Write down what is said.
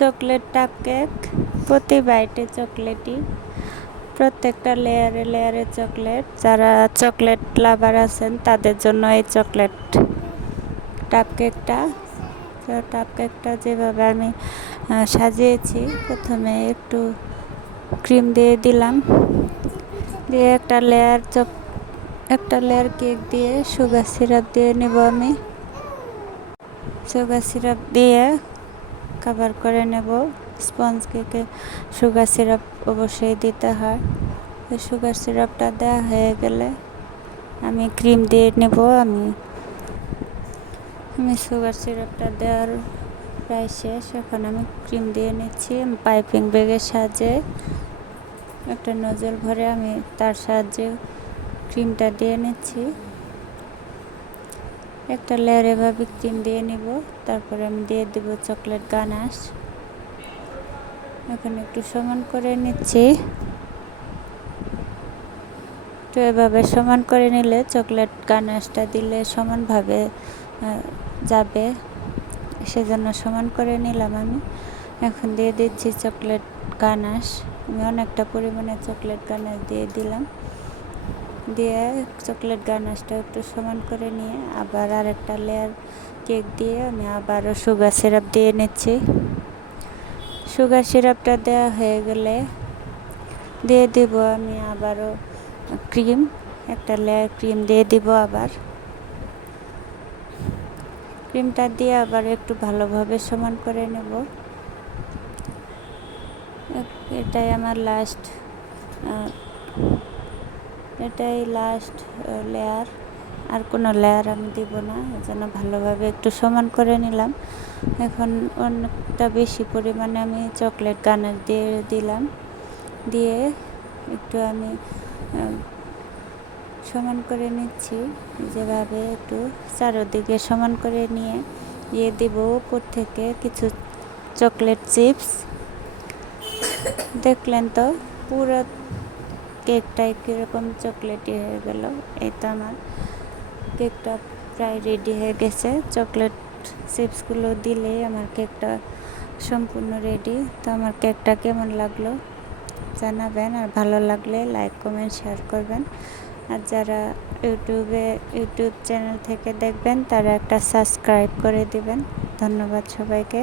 Chocolate টাপ cake. প্রতি বাইটে চকলেটই, প্রত্যেকটা লেয়ারে লেয়ারে চকলেট। যারা চকলেট লাভার আছেন তাদের জন্য এই চকলেট টাপ কেকটা। তো টাপ কেকটা যেভাবে আমি সাজিয়েছি, প্রথমে একটু ক্রিম দিয়ে দিলাম, দিয়ে একটা লেয়ার কেক দিয়ে সুগার সিরাপ দিয়ে নেব আমি। সুগার সিরাপ দিয়ে কভার করে নেব। স্পঞ্জ কেকে সুগার সিরাপ অবশ্যই দিতে হয়। সুগার সিরাপটা দেওয়া হয়ে গেলে আমি ক্রিম দিয়ে নেব। আমি সুগার সিরাপটা দেওয়ার প্রায় শেষ। এখন আমি ক্রিম দিয়ে নিচ্ছি। পাইপিং ব্যাগের সাহায্যে একটা নজল ভরে আমি তার সাহায্যে ক্রিমটা দিয়ে নিচ্ছি। একটা লেয়ার এভাবে ক্রিম দিয়ে নিব। তারপরে আমি দিয়ে দেব চকলেট গানাশ। এখন একটু সমান করে নিচ্ছি। তো এভাবে সমান করে নিলে চকলেট গানাশটা দিলে সমানভাবে যাবে, সেজন্য সমান করে নিলাম আমি। এখন দিয়ে দিচ্ছি চকলেট গানাশ। আমি অনেকটা পরিমাণে চকলেট গানাশ দিয়ে দিলাম। দিয়ে চকলেট গানাশটা একটু সমান করে নিয়ে আবার আরেকটা লেয়ার কেক দিয়ে আমি আবারও সুগার সিরাপ দিয়ে নিচ্ছি। সুগার সিরাপটা দেওয়া হয়ে গেলে দিয়ে দেব আমি আবারও ক্রিম। একটা লেয়ার ক্রিম দিয়ে দিব আবার। ক্রিমটা দিয়ে আবার একটু ভালোভাবে সমান করে নেব। এটাই আমার লাস্ট লেয়ার। আর কোনো লেয়ার আমি দিব না, এজন্য ভালোভাবে একটু সমান করে নিলাম। এখন অনেকটা বেশি পরিমাণে আমি চকলেট গানাশ দিয়ে দিলাম। দিয়ে একটু আমি সমান করে নিচ্ছি। যেভাবে একটু চারদিকে সমান করে নিয়ে দিয়ে দিব উপর থেকে কিছু চকলেট চিপস। দেখলেন তো পুরো কেকটাই কীরকম চকলেটি হয়ে গেল। এই তো আমার কেকটা প্রায় রেডি হয়ে গেছে। চকলেট চিপসগুলো দিলেই আমার কেকটা সম্পূর্ণ রেডি। তো আমার কেকটা কেমন লাগলো জানাবেন, আর ভালো লাগলে লাইক কমেন্ট শেয়ার করবেন। আর যারা ইউটিউব চ্যানেল থেকে দেখবেন তারা একটা সাবস্ক্রাইব করে দিবেন। ধন্যবাদ সবাইকে।